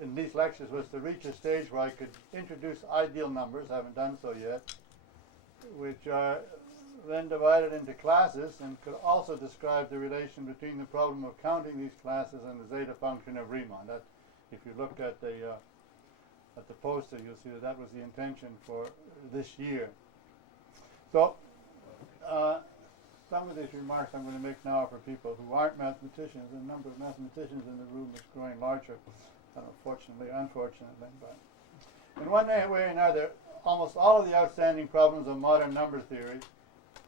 in these lectures was to reach a stage where I could introduce ideal numbers, I haven't done so yet, which are then divided into classes and could also describe the relation between the problem of counting these classes and the zeta function of Riemann. That, if you look at the poster, you'll see that that was the intention for this year. So some of these remarks I'm going to make now are for people who aren't mathematicians. The number of mathematicians in the room is growing larger, fortunately or unfortunately. But in one way or another, almost all of the outstanding problems of modern number theory,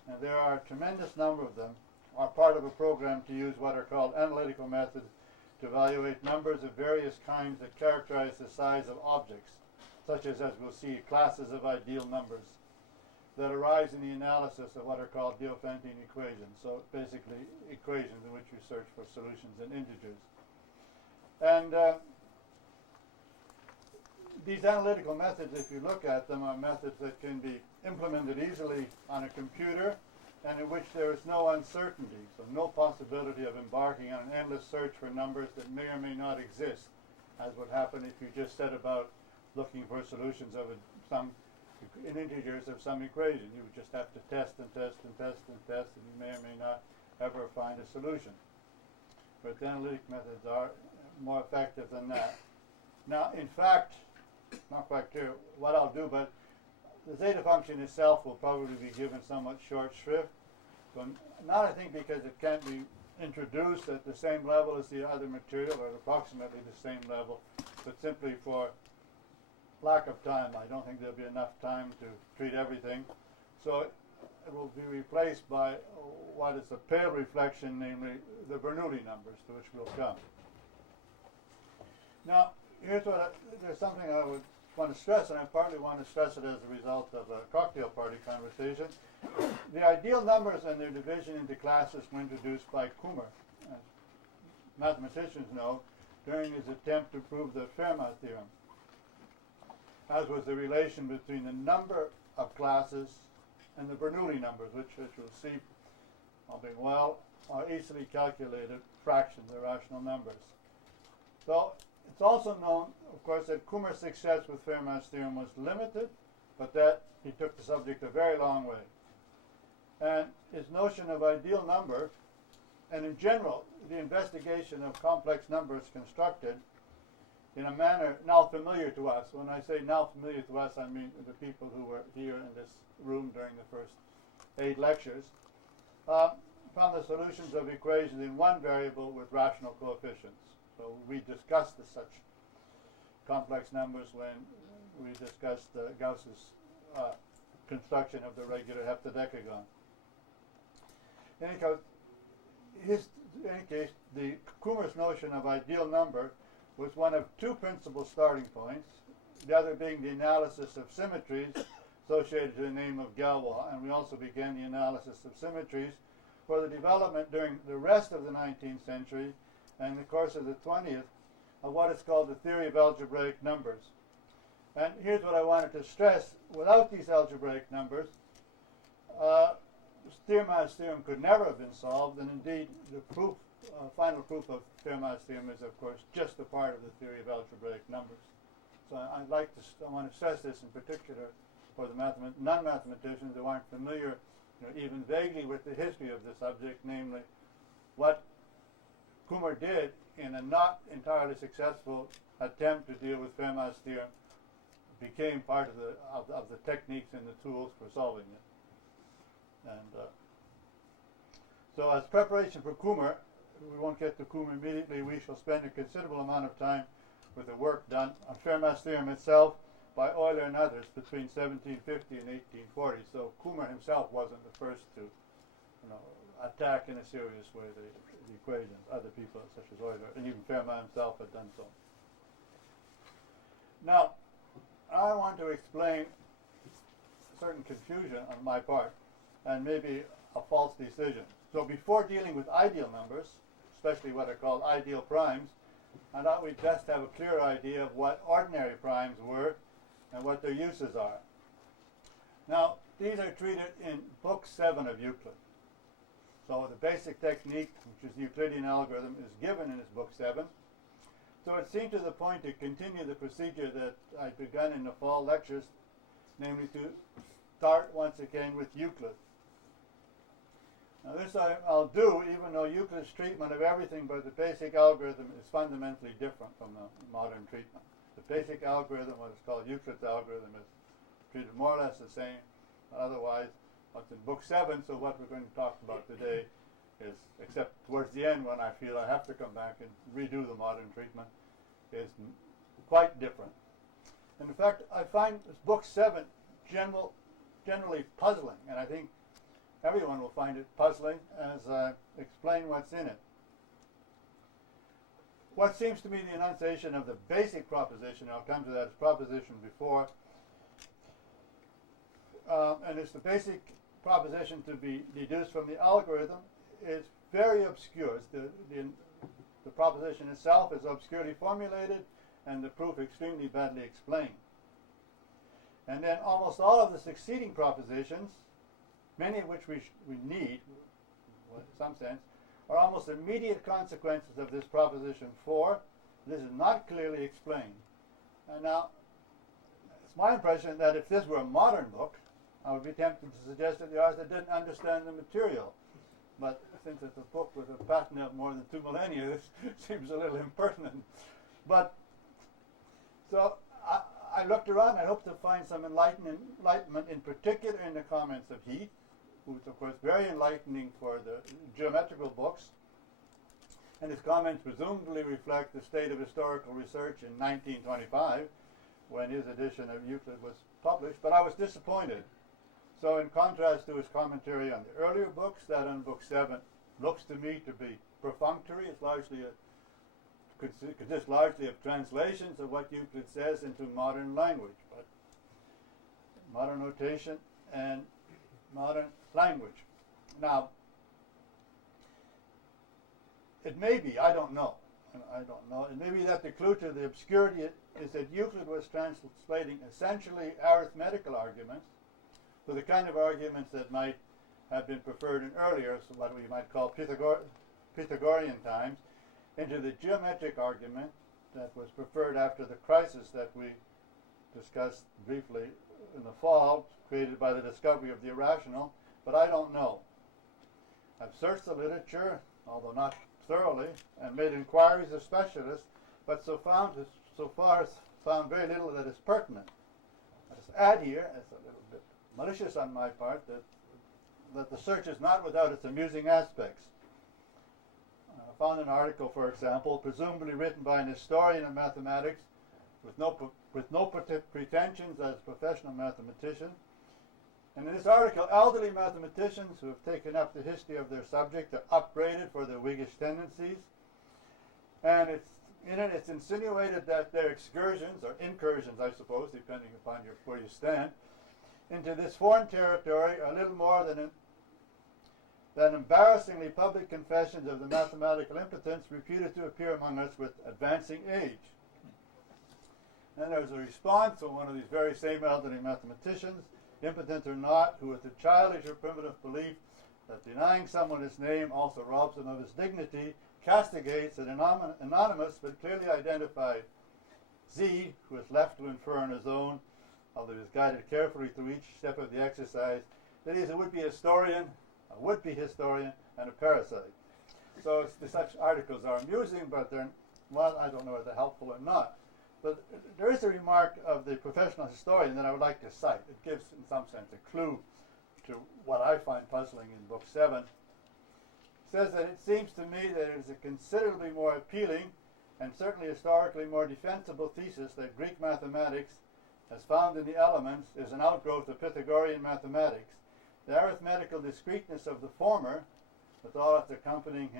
and there are a tremendous number of them, are part of a program to use what are called analytical methods to evaluate numbers of various kinds that characterize the size of objects, such as we'll see, classes of ideal numbers that arise in the analysis of what are called Diophantine equations. So basically equations in which we search for solutions in integers. And these analytical methods, if you look at them, are methods that can be implemented easily on a computer and in which there is no uncertainty, so no possibility of embarking on an endless search for numbers that may or may not exist, as would happen if you just set about looking for solutions of some in integers of some equation. You would just have to test and test and test and test, and you may or may not ever find a solution. But the analytic methods are more effective than that. Now, in fact, not quite clear what I'll do, but the zeta function itself will probably be given somewhat short shrift. So not, I think, because it can't be introduced at the same level as the other material, or approximately the same level, but simply for lack of time. I don't think there'll be enough time to treat everything. So it will be replaced by what is a pale reflection, namely the Bernoulli numbers, to which we'll come. Now, here's what there's something I would want to stress, and I partly want to stress it as a result of a cocktail party conversation. The ideal numbers and their division into classes were introduced by Kummer, as mathematicians know, during his attempt to prove the Fermat theorem, as was the relation between the number of classes and the Bernoulli numbers, which we'll see, all being well, are easily calculated fractions, or rational numbers. So it's also known, of course, that Kummer's success with Fermat's theorem was limited, but that he took the subject a very long way. And his notion of ideal number, and in general, the investigation of complex numbers constructed in a manner now familiar to us. When I say now familiar to us, I mean the people who were here in this room during the first 8 lectures, from the solutions of equations in one variable with rational coefficients. So we discussed such complex numbers when we discussed Gauss's construction of the regular heptadecagon. In any case, the Kummer's notion of ideal number was one of 2 principal starting points, the other being the analysis of symmetries associated to the name of Galois, and we also began the analysis of symmetries for the development during the rest of the 19th century and the course of the 20th of what is called the theory of algebraic numbers. And here's what I wanted to stress. Without these algebraic numbers, Fermat's theorem could never have been solved, and indeed the proof, final proof of Fermat's theorem is, of course, just a part of the theory of algebraic numbers. So I want to stress this in particular for the non-mathematicians who aren't familiar, even vaguely with the history of the subject, namely what Kummer did in a not entirely successful attempt to deal with Fermat's theorem became part of the techniques and the tools for solving it. And so as preparation for Kummer, we won't get to Kummer immediately, we shall spend a considerable amount of time with the work done on Fermat's theorem itself by Euler and others between 1750 and 1840. So Kummer himself wasn't the first to attack in a serious way the equations. Other people such as Euler and even Fermat himself had done so. Now, I want to explain certain confusion on my part and maybe a false decision. So before dealing with ideal numbers, especially what are called ideal primes, I thought we'd best have a clear idea of what ordinary primes were and what their uses are. Now, these are treated in Book 7 of Euclid. So the basic technique, which is the Euclidean algorithm, is given in his Book 7. So it seemed to the point to continue the procedure that I'd begun in the fall lectures, namely to start once again with Euclid. Now this I'll do, even though Euclid's treatment of everything but the basic algorithm is fundamentally different from the modern treatment. The basic algorithm, what is called Euclid's algorithm, is treated more or less the same. Otherwise, what's in Book 7, so what we're going to talk about today is, except towards the end when I feel I have to come back and redo the modern treatment, is quite different. And in fact, I find this Book 7 generally puzzling, and I think everyone will find it puzzling as I explain what's in it. What seems to be the enunciation of the basic proposition, I'll come to that as proposition before, and it's the basic proposition to be deduced from the algorithm, is very obscure. The proposition itself is obscurely formulated and the proof extremely badly explained. And then almost all of the succeeding propositions, many of which we need, in some sense, are almost immediate consequences of this proposition 4. This is not clearly explained. And now, it's my impression that if this were a modern book, I would be tempted to suggest that the author didn't understand the material. But since it's a book with a patent of more than 2 millennia, this seems a little impertinent. But, so I looked around. I hoped to find some enlightenment, in particular in the comments of Heath, who's of course very enlightening for the geometrical books. And his comments presumably reflect the state of historical research in 1925, when his edition of Euclid was published. But I was disappointed. So in contrast to his commentary on the earlier books, that on Book 7 looks to me to be perfunctory. It's consists largely of translations of what Euclid says into modern language, but modern notation and modern language. Now, it may be, I don't know, it may be that the clue to the obscurity is that Euclid was translating essentially arithmetical arguments, so the kind of arguments that might have been preferred in earlier, so what we might call Pythagorean times, into the geometric argument that was preferred after the crisis that we discussed briefly in the fall, created by the discovery of the irrational, but I don't know. I've searched the literature, although not thoroughly, and made inquiries of specialists, but so far has found very little that is pertinent. I just add here, as a little bit malicious on my part, that the search is not without its amusing aspects. I found an article, for example, presumably written by an historian of mathematics with no pretensions as a professional mathematician. And in this article, elderly mathematicians who have taken up the history of their subject are upbraided for their Whiggish tendencies. And in it, it's insinuated that their excursions, or incursions, I suppose, depending upon where you stand, into this foreign territory are little more than embarrassingly public confessions of the mathematical impotence reputed to appear among us with advancing age. And there's a response from one of these very same elderly mathematicians, impotent or not, who with a childish or primitive belief that denying someone his name also robs him of his dignity, castigates an anonymous but clearly identified Z, who is left to infer on his own, although he is guided carefully through each step of the exercise, that he is a would-be historian, and a parasite. So such articles are amusing, but they're, well, I don't know whether they're helpful or not. But there is a remark of the professional historian that I would like to cite. It gives, in some sense, a clue to what I find puzzling in Book 7. It says that it seems to me that it is a considerably more appealing and certainly historically more defensible thesis that Greek mathematics, as found in the elements, is an outgrowth of Pythagorean mathematics. The arithmetical discreteness of the former, with all its accompanying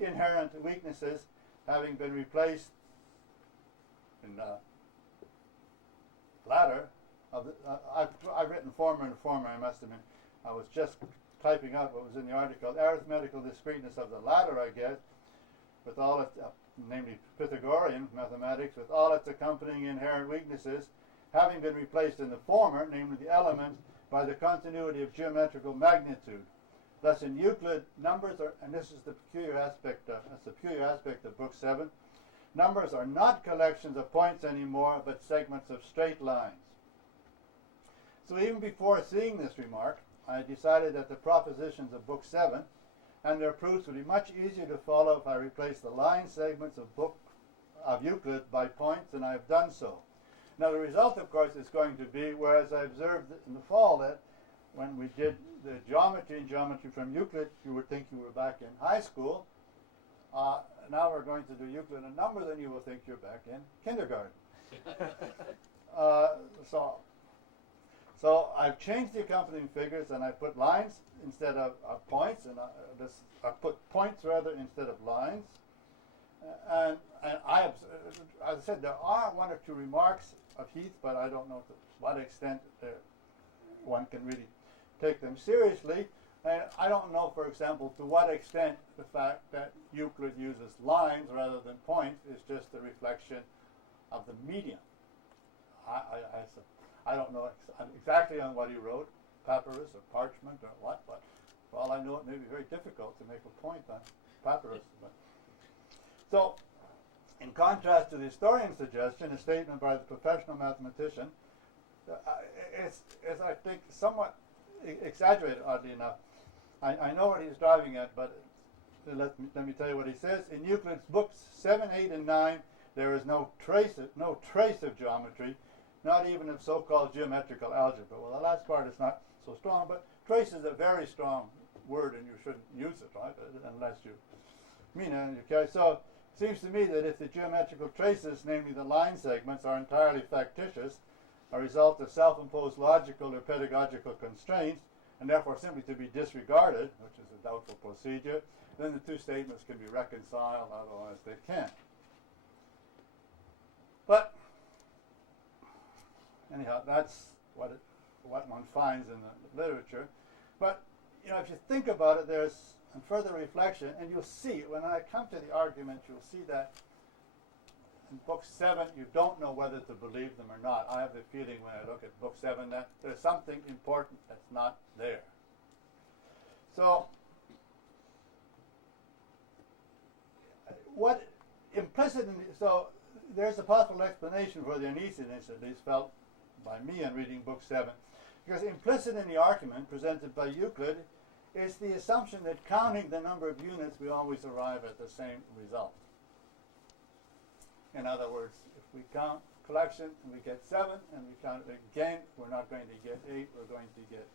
inherent weaknesses, having been replaced in the latter. I've written former and former, I must admit. I was just typing out what was in the article. The arithmetical discreteness of the latter, I guess, with all its, namely Pythagorean mathematics, with all its accompanying inherent weaknesses, having been replaced in the former, namely the elements, by the continuity of geometrical magnitude. Thus in Euclid, numbers are, and this is the peculiar aspect of Book 7, Numbers are not collections of points anymore, but segments of straight lines. So even before seeing this remark, I decided that the propositions of Book 7 and their proofs would be much easier to follow if I replaced the line segments of Euclid by points, and I have done so. Now the result, of course, is going to be, whereas I observed in the fall that when we did the geometry from Euclid, you would think you were back in high school. Now we're going to do Euclid and numbers, and you will think you're back in kindergarten. So I've changed the accompanying figures, and I put lines instead of points, and I put points rather instead of lines. And as I said, there are one or two remarks of Heath, but I don't know to what extent one can really take them seriously. And I don't know, for example, to what extent the fact that Euclid uses lines rather than points is just a reflection of the medium. I don't know exactly on what he wrote, papyrus or parchment or what, but for all I know, it may be very difficult to make a point on papyrus. So, in contrast to the historian's suggestion, a statement by the professional mathematician is, I think, somewhat exaggerated, oddly enough. I know what he's driving at, but let me tell you what he says. In Euclid's books 7, 8, and 9, there is no trace of geometry, not even of so-called geometrical algebra. Well, the last part is not so strong, but trace is a very strong word, and you shouldn't use it, right? Unless you mean it. Okay, so it seems to me that if the geometrical traces, namely the line segments, are entirely factitious, a result of self-imposed logical or pedagogical constraints, and therefore simply to be disregarded, which is a doubtful procedure, then the two statements can be reconciled, otherwise they can't. But anyhow, that's what one finds in the literature. But if you think about it, there's further reflection, and you'll see when I come to the argument, you'll see that in Book 7, you don't know whether to believe them or not. I have the feeling when I look at Book 7 that there's something important that's not there. So, what implicit in so there's a possible explanation for the uneasiness, at least felt by me in reading Book 7, because implicit in the argument presented by Euclid is the assumption that counting the number of units, we always arrive at the same result. In other words, if we count collection and we get 7, and we count it again, we're not going to get 8, we're going to get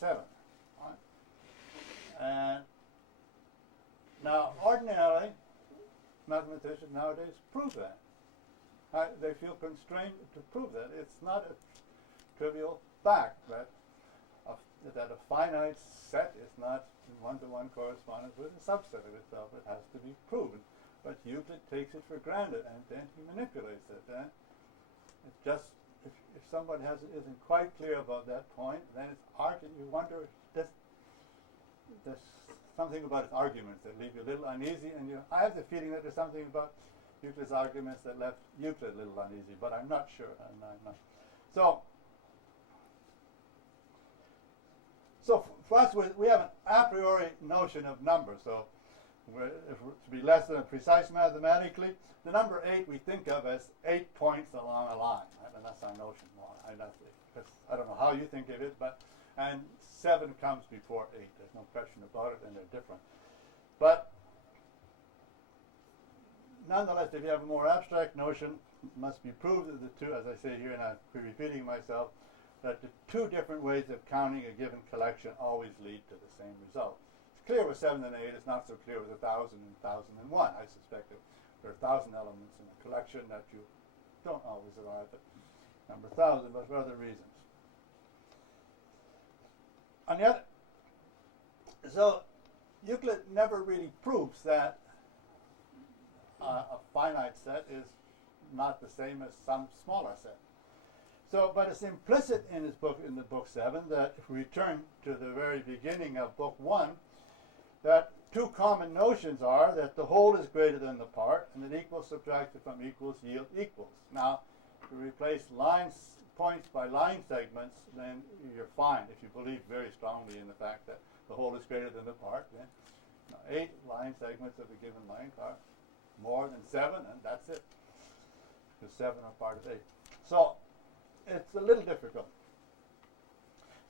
7. Right? And now, ordinarily, mathematicians nowadays prove that. They feel constrained to prove that. It's not a trivial fact that a finite set is not in one-to-one correspondence with a subset of itself. It has to be proven. But Euclid takes it for granted, and then he manipulates it. It's just, if someone isn't quite clear about that point, then it's you wonder, there's something about his arguments that leave you a little uneasy, and I have the feeling that there's something about Euclid's arguments that left Euclid a little uneasy, but I'm not sure. So for us, we have an a priori notion of numbers. So if we're to be less than precise mathematically, the number 8 we think of as 8 points along a line, right? And that's our notion. I don't know how you think of it, and 7 comes before 8. There's no question about it, and they're different. But nonetheless, if you have a more abstract notion, it must be proved that the two, as I say here, and I'm repeating myself, that the two different ways of counting a given collection always lead to the same result. It's clear with 7 and 8. It's not so clear with 1,000 and 1,001. I suspect that there are 1,000 elements in a collection that you don't always arrive at number 1,000, but for other reasons. On the other, so Euclid never really proves that a finite set is not the same as some smaller set. So, but it's implicit in his book, in the Book 7, that if we return to the very beginning of Book 1, that two common notions are that the whole is greater than the part, and that equals subtracted from equals yield equals. Now, if you replace points by line segments, then you're fine. If you believe very strongly in the fact that the whole is greater than the part, then 8 line segments of a given length are more than 7, and that's it. Because 7 are part of 8. So it's a little difficult.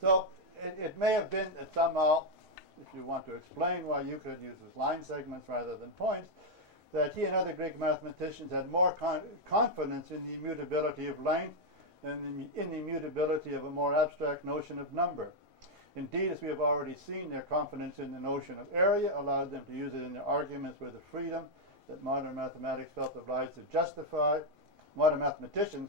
So it may have been that somehow, if you want to explain why Euclid uses line segments rather than points, that he and other Greek mathematicians had more confidence in the immutability of length than in the immutability of a more abstract notion of number. Indeed, as we have already seen, their confidence in the notion of area allowed them to use it in their arguments with a freedom that modern mathematics felt obliged to justify. Modern mathematicians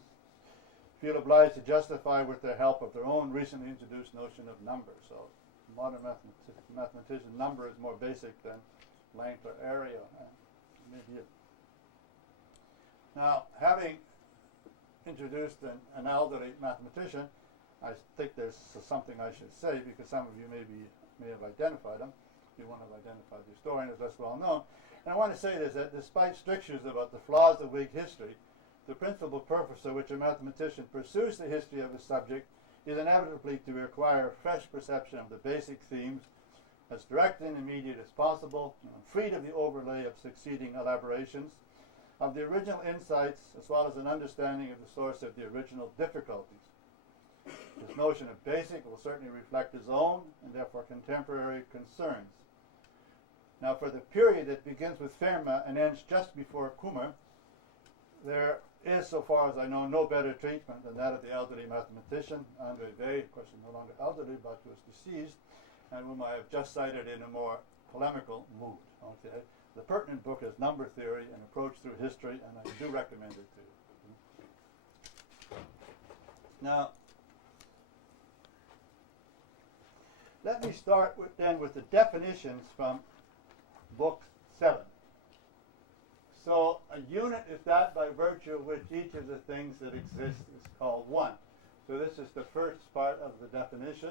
feel obliged to justify with the help of their own recently introduced notion of number. So modern mathematician, number is more basic than length or area. Maybe it. Now, having introduced an elderly mathematician, I think there's something I should say, because some of you may have identified him. You won't have identified the historian, as less well known. And I want to say this, that despite strictures about the flaws of Whig history, the principal purpose of which a mathematician pursues the history of a subject is inevitably to acquire a fresh perception of the basic themes, as direct and immediate as possible, freed of the overlay of succeeding elaborations, of the original insights, as well as an understanding of the source of the original difficulties. This notion of basic will certainly reflect his own, and therefore contemporary, concerns. Now, for the period that begins with Fermat and ends just before Kummer, there is, so far as I know, no better treatment than that of the elderly mathematician, André Weil, of course, no longer elderly, but was deceased, and whom I have just cited in a more polemical mood. Okay, the pertinent book is Number Theory, an Approach Through History, and I do recommend it to you. Now, let me start with the definitions from Book 7. So a unit is that by virtue of which each of the things that exist is called one. So this is the first part of the definition.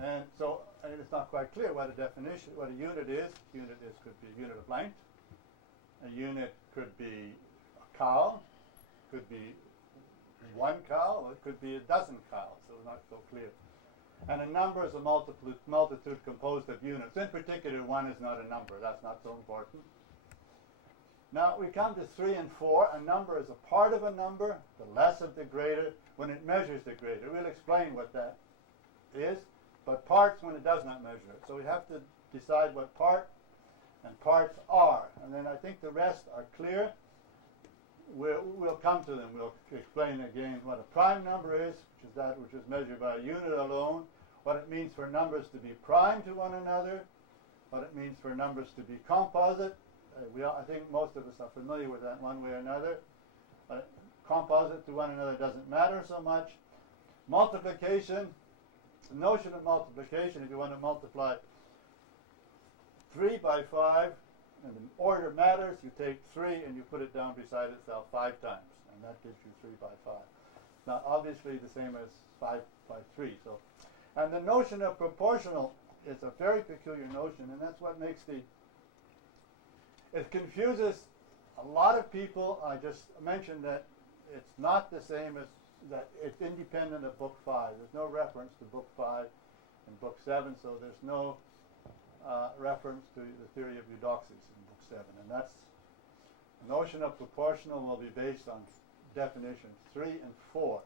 And so it's not quite clear what a unit is. Could be a unit of length. A unit could be a cow, could be one cow, or it could be a dozen cows. So it's not so clear. And a number is a multitude composed of units. In particular, 1 is not a number. That's not so important. Now we come to 3 and 4. A number is a part of a number, the less of the greater, when it measures the greater. We'll explain what that is, but parts when it does not measure it. So we have to decide what part and parts are. And then I think the rest are clear. We'll come to them. We'll explain again what a prime number is, which is that which is measured by a unit alone, what it means for numbers to be prime to one another, what it means for numbers to be composite. I think most of us are familiar with that one way or another. Composite to one another doesn't matter so much. Multiplication, the notion of multiplication, if you want to multiply 3 by 5, and the order matters, you take 3 and you put it down beside itself 5 times, and that gives you 3 by 5. Now, obviously the same as 5 by 3. So, and the notion of proportional is a very peculiar notion, and that's what makes it confuses a lot of people. I just mentioned that it's not the same as that. It's independent of Book 5. There's no reference to Book 5 and Book 7, so there's no reference to the theory of eudoxis in Book 7. And that's the notion of proportional will be based on definitions 3 and 4.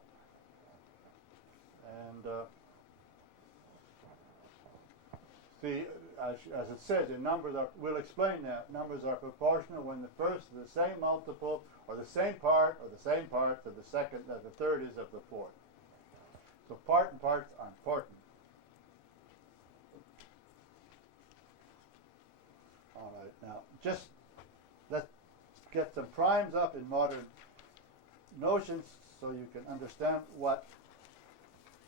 And as it says, in numbers we'll explain that. Numbers are proportional when the first is the same multiple, or the same part, or the same parts of the second, that the third is of the fourth. So part and parts are important. All right, now just let's get some primes up in modern notions so you can understand what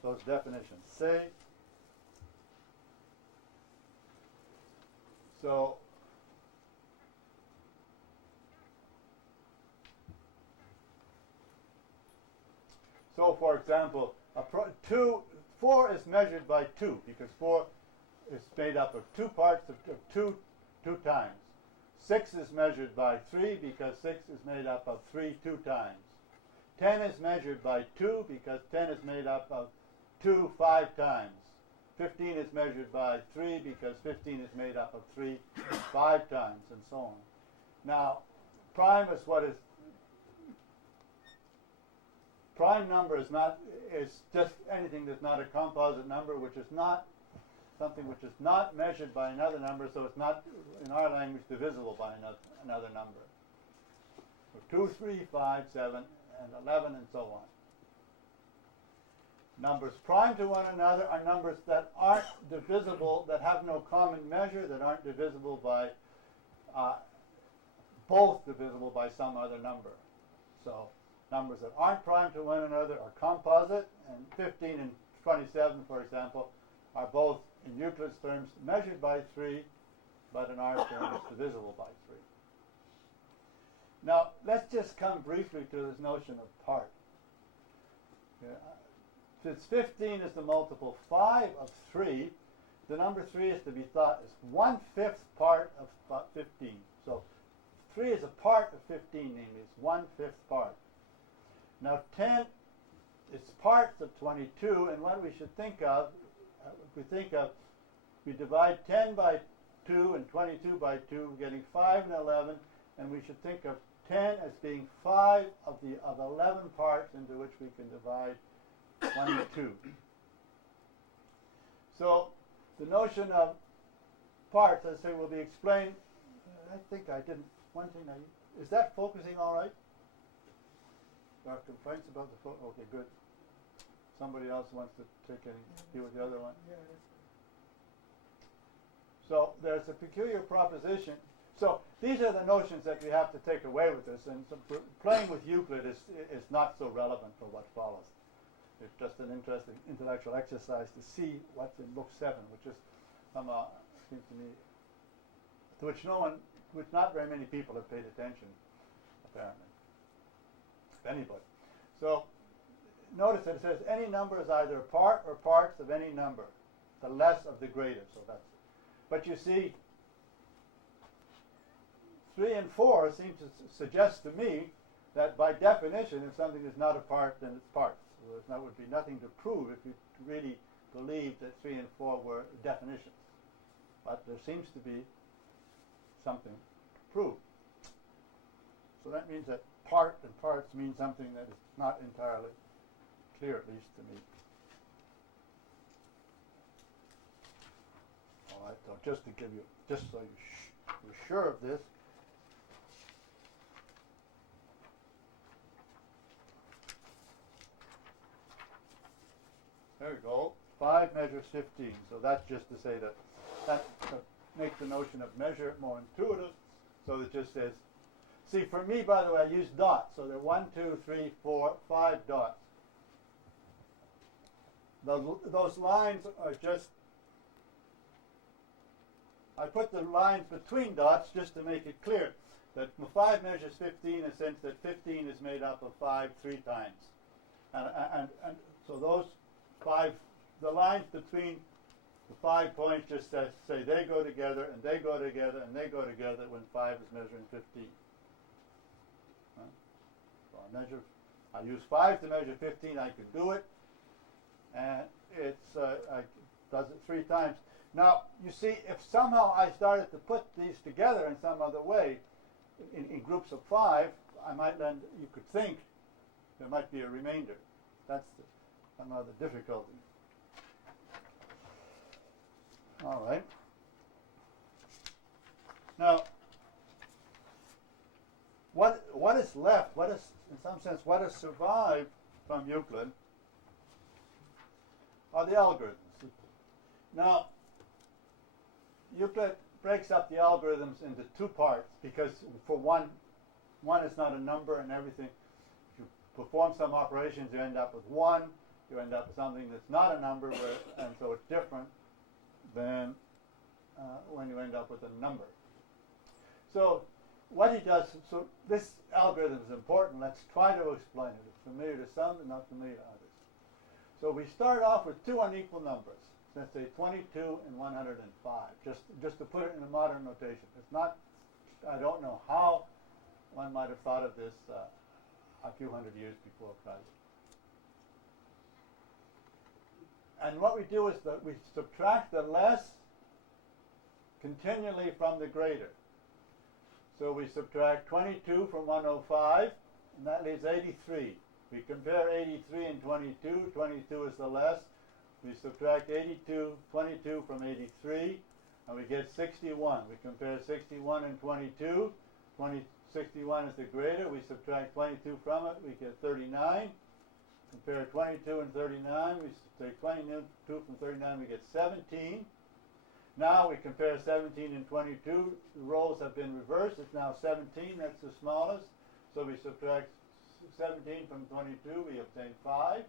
those definitions say. So for example, 4 is measured by 2, because 4 is made up of 2 parts of 2 times. 6 is measured by 3, because 6 is made up of 3 2 times. 10 is measured by 2, because 10 is made up of 2 5 times. 15 is measured by 3, because 15 is made up of 3 5 times, and so on. Now, prime is what is prime number is just anything that's not a composite number, which is not something which is not measured by another number, so it's not, in our language, divisible by another number. So 2, 3, 5, 7, and 11, and so on. Numbers prime to one another are numbers that aren't divisible, that have no common measure, that aren't divisible by, both divisible by some other number. So numbers that aren't prime to one another are composite, and 15 and 27, for example, are both, in Euclid's terms, measured by 3, but in our terms, divisible by 3. Now, let's just come briefly to this notion of part. Since 15 is the multiple 5 of 3, the number 3 is to be thought as 1/5 part of 15. So 3 is a part of 15, namely, it's 1/5 part. Now 10 is parts of 22, and what we should think of, we divide 10 by 2 and 22 by 2, getting 5 and 11, and we should think of 10 as being 5 of 11 parts into which we can divide 22. So the notion of parts, as I say, will be explained. I think I didn't. One thing, is that focusing all right? There are complaints about the focus? Okay, good. Somebody else wants to take any, deal with the other one? Yeah, that's good. So there's a peculiar proposition. So these are the notions that we have to take away with us, and so playing with Euclid is not so relevant for what follows. It's just an interesting intellectual exercise to see what's in Book 7, which is somehow, seems to me, to which not very many people have paid attention, apparently, if anybody. So notice that it says any number is either a part or parts of any number, the less of the greater. So that's it. But you see, 3 and 4 seem to suggest to me that by definition, if something is not a part, then it's parts. So there would be nothing to prove if you really believed that 3 and 4 were definitions. But there seems to be something to prove. So that means that part and parts mean something that is not entirely clear, at least to me. All right, so just to give you, just so you're sure of this, there we go. 5 measures 15. So that's just to say that makes the notion of measure more intuitive. So it just says, see, for me, by the way, I use dots. So there are 1, 2, 3, 4, 5 dots. Those lines are just, I put the lines between dots just to make it clear that 5 measures 15 in the sense that 15 is made up of 5 3 times. And so those 5, the lines between the 5 points just say they go together, and they go together, and they go together when 5 is measuring 15. So I use 5 to measure 15. I could do it, and I does it 3 times. Now you see, if somehow I started to put these together in some other way, in groups of 5, I might then, you could think there might be a remainder. That's somehow the difficulty. All right. Now, what is left? What is, in some sense, what has survived from Euclid are the algorithms. Now, Euclid breaks up the algorithms into 2 parts because for one is not a number, and everything. If you perform some operations, you end up with 1. You end up with something that's not a number, and so it's different than when you end up with a number. So what he does, so this algorithm is important. Let's try to explain it. It's familiar to some and not familiar to others. So we start off with 2 unequal numbers. Let's say 22 and 105, just to put it in a modern notation. It's not, I don't know how one might have thought of this a few hundred years before Christ. And what we do is that we subtract the less continually from the greater. So we subtract 22 from 105, and that leaves 83. We compare 83 and 22. 22 is the less. We subtract 22 from 83, and we get 61. We compare 61 and 22. 61 is the greater. We subtract 22 from it. We get 39. Compare 22 and 39. We take 22 from 39. We get 17. Now we compare 17 and 22. The roles have been reversed. It's now 17. That's the smallest. So we subtract 17 from 22. We obtain 5.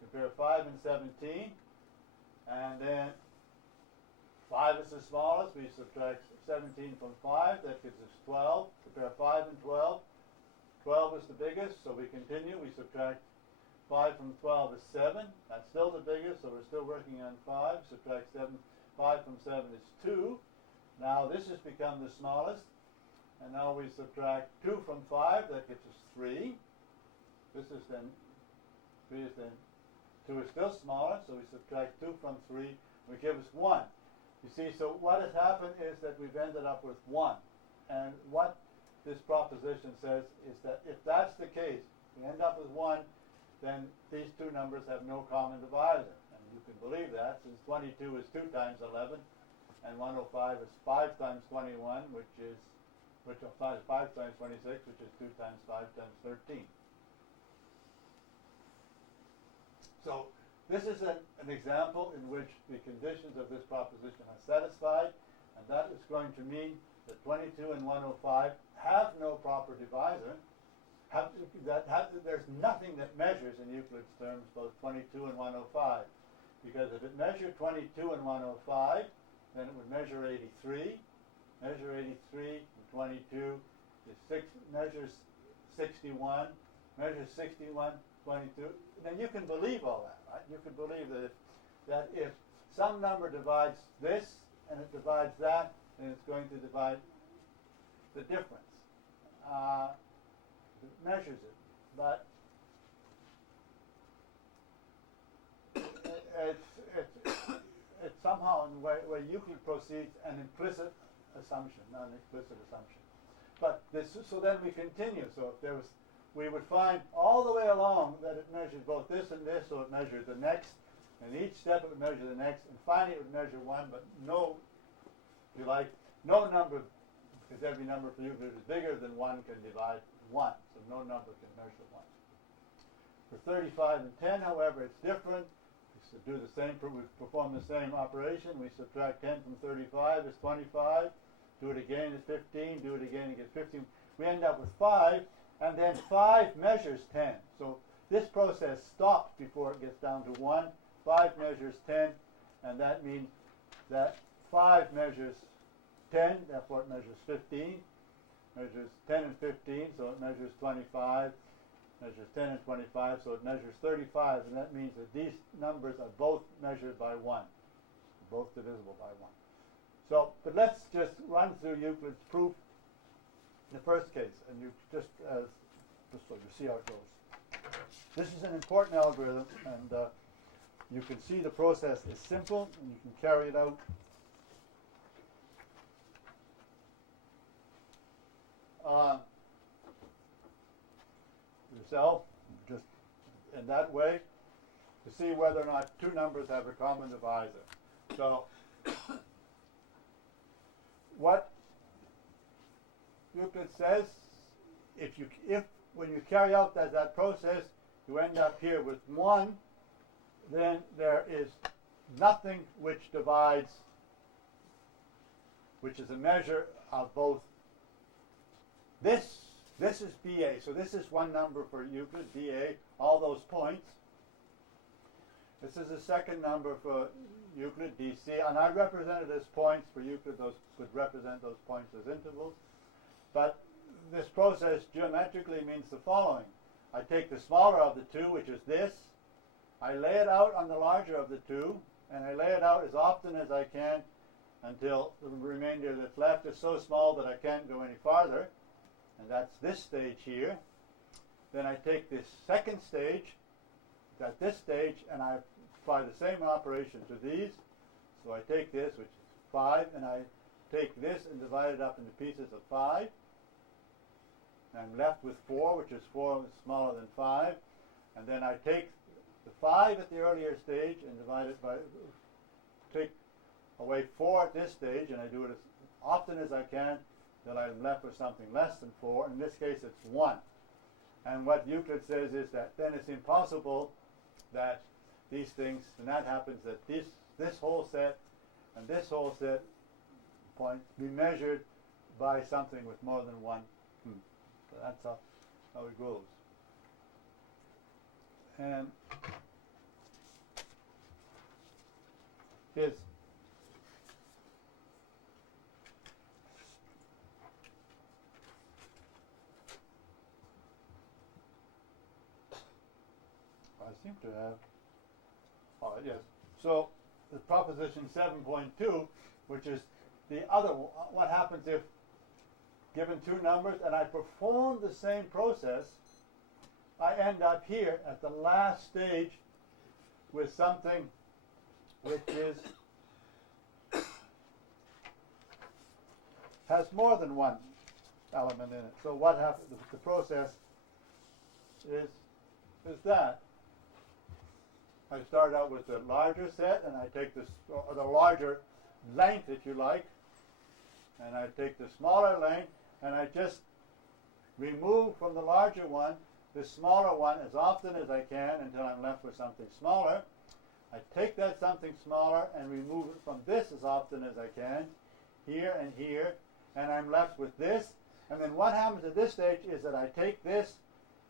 Compare 5 and 17. And then 5 is the smallest. We subtract 17 from 5. That gives us 12. Compare 5 and 12. 12 is the biggest. So we continue. We subtract 5 from 12 is 7. That's still the biggest. So we're still working on 5. Subtract 7. 5 from 7 is 2. Now this has become the smallest. And now we subtract 2 from 5. That gives us 3. This is then 3 is then 2 is still smaller. So we subtract 2 from 3. We give us 1. You see, so what has happened is that we've ended up with 1. And what this proposition says is that if that's the case, we end up with 1, then these two numbers have no common divisor. You can believe that, since 22 is 2 times 11, and 105 is 5 times 21, which is 5 times 26, which is 2 times 5 times 13. So this is an example in which the conditions of this proposition are satisfied, and that is going to mean that 22 and 105 have no proper divisor. There's nothing that measures in Euclid's terms both 22 and 105. Because if it measured 22 and 105, then it would measure 83. Measure 83 and 22 is measures 61. Measures 61, 22. Then you can believe all that, right? You can believe that if some number divides this and it divides that, then it's going to divide the difference. It measures it, but it's somehow in the way where Euclid proceeds an implicit assumption, not an explicit assumption. But so then we continue. So if we would find all the way along that it measured both this and this, so it measured the next, and each step it would measure the next, and finally it would measure 1, but no number, because every number for Euclid is bigger than 1, can divide 1. So no number can measure 1. For 35 and 10, however, it's different. We do the same. We perform the same operation. We subtract 10 from 35 is 25. Do it again is 15. Do it again and get 15. We end up with 5, and then 5 measures 10. So this process stops before it gets down to 1. 5 measures 10, and that means that 5 measures 10. Therefore, it measures 15. Measures 10 and 15, so it measures 25. Measures 10 and 25, so it measures 35, and that means that these numbers are both measured by 1, both divisible by 1. So, but let's just run through Euclid's proof in the first case, and you just so you see how it goes. This is an important algorithm, and you can see the process is simple, and you can carry it out. Yourself, just in that way, to see whether or not two numbers have a common divisor. So, what Euclid says, if when you carry out that process, you end up here with 1, then there is nothing which divides, which is a measure of both this. This is BA, so this is one number for Euclid, BA, all those points. This is the second number for Euclid, DC, and I represented as points for Euclid. Those could represent those points as intervals. But this process geometrically means the following. I take the smaller of the two, which is this. I lay it out on the larger of the two, and I lay it out as often as I can until the remainder that's left is so small that I can't go any farther. And that's this stage here. Then I take this second stage, at this stage, and I apply the same operation to these. So I take this, which is 5, and I take this and divide it up into pieces of 5. I'm left with 4, which is 4 is smaller than 5. And then I take the 5 at the earlier stage and divide it by, take away 4 at this stage, and I do it as often as I can till I'm left with something less than 4. In this case, it's 1. And what Euclid says is that then it's impossible that these things, when that happens, that this whole set and this whole set point be measured by something with more than one. So that's how it goes. And his I seem to have, oh yes, so the proposition 7.2, which is the other, what happens if given two numbers and I perform the same process, I end up here at the last stage with something which is has more than one element in it. So what happens, the process is that I start out with the larger set, and I take this, or the larger length, if you like, and I take the smaller length, and I just remove from the larger one the smaller one as often as I can until I'm left with something smaller. I take that something smaller and remove it from this as often as I can, here and here, and I'm left with this. And then what happens at this stage is that I take this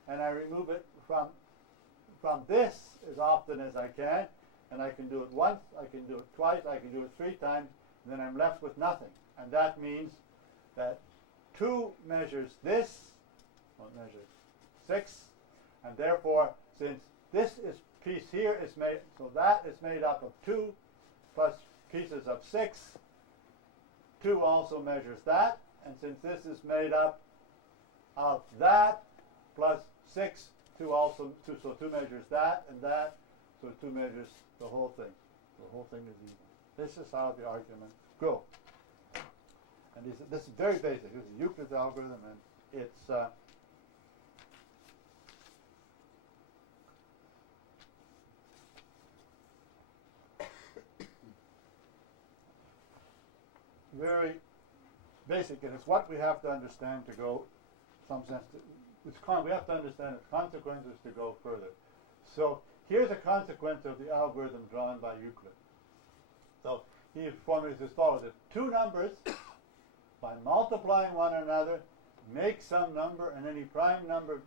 and I remove it from this as often as I can, and I can do it once, I can do it twice, I can do it 3 times, and then I'm left with nothing. And that means that 2 measures this, well, it measures 6, and therefore, since this piece here is made, so that is made up of 2 plus pieces of 6, 2 also measures that, and since this is made up of that plus 6, 2 also, so 2 measures that and that, so 2 measures the whole thing. The whole thing is even. This is how the argument goes. And this is very basic. This is Euclid's algorithm, and it's very basic, and it's what we have to understand to go, some sense, we have to understand its consequences to go further. So here's a consequence of the algorithm drawn by Euclid. So he formulates as follows: if 2 numbers, by multiplying one another, make some number, and any prime number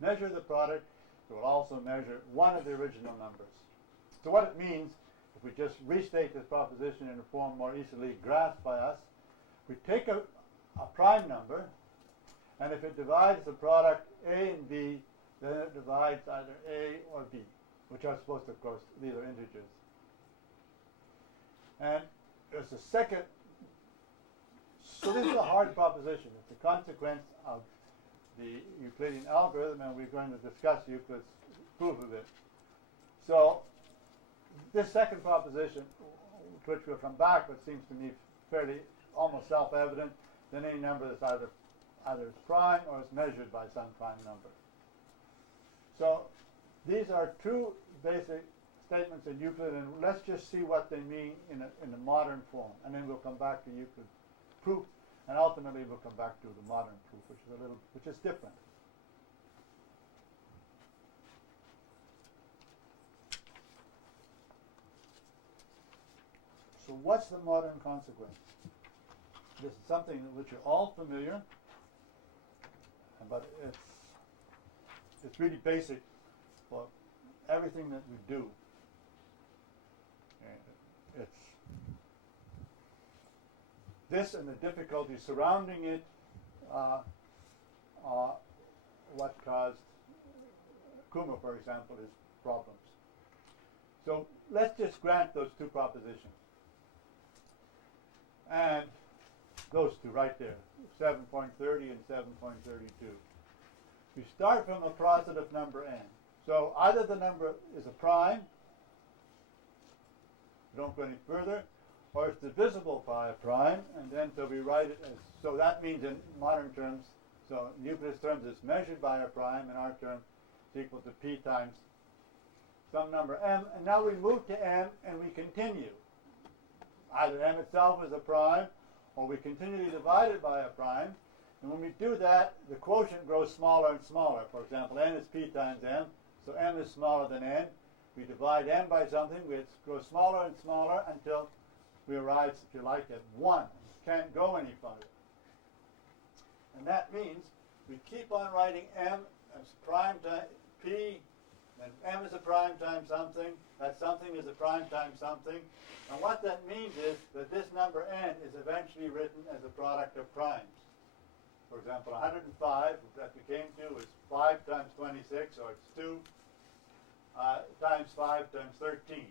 measure the product, it will also measure one of the original numbers. So what it means, if we just restate this proposition in a form more easily grasped by us, we take a prime number, and if it divides the product A and B, then it divides either A or B, which are supposed to, of course, these are integers. And there's a second, so this is a hard proposition. It's a consequence of the Euclidean algorithm, and we're going to discuss Euclid's proof of it. So this second proposition, to which we'll come back, but seems to me fairly almost self-evident, then any number that's either is prime or is measured by some prime number. So these are 2 basic statements in Euclid, and let's just see what they mean in a modern form, and then we'll come back to Euclid's proof, and ultimately we'll come back to the modern proof, which is different. So what's the modern consequence? This is something which you're all familiar, but it's really basic for everything that we do. And it's this and the difficulties surrounding it are what caused Kummer, for example, his problems. So let's just grant those 2 propositions. And those 2 right there, 7.30 and 7.32. We start from a positive number n. So either the number is a prime, don't go any further, or it's divisible by a prime, and then so we write it as, so that means in modern terms So in Euclid's terms, it's measured by a prime. In our term, it's equal to p times some number m. And now we move to m and we continue. Either m itself is a prime, or we continually divide it by a prime. And when we do that, the quotient grows smaller and smaller. For example, n is p times m, so m is smaller than n. We divide m by something, it grows smaller and smaller until we arrive, if you like, at 1. We can't go any further. And that means we keep on writing m as prime times p, and m is a prime times something, that something is a prime times something. And what that means is that this number n is eventually written as a product of primes. For example, 105 that we came to is 5 times 26, or it's 2 times 5 times 13.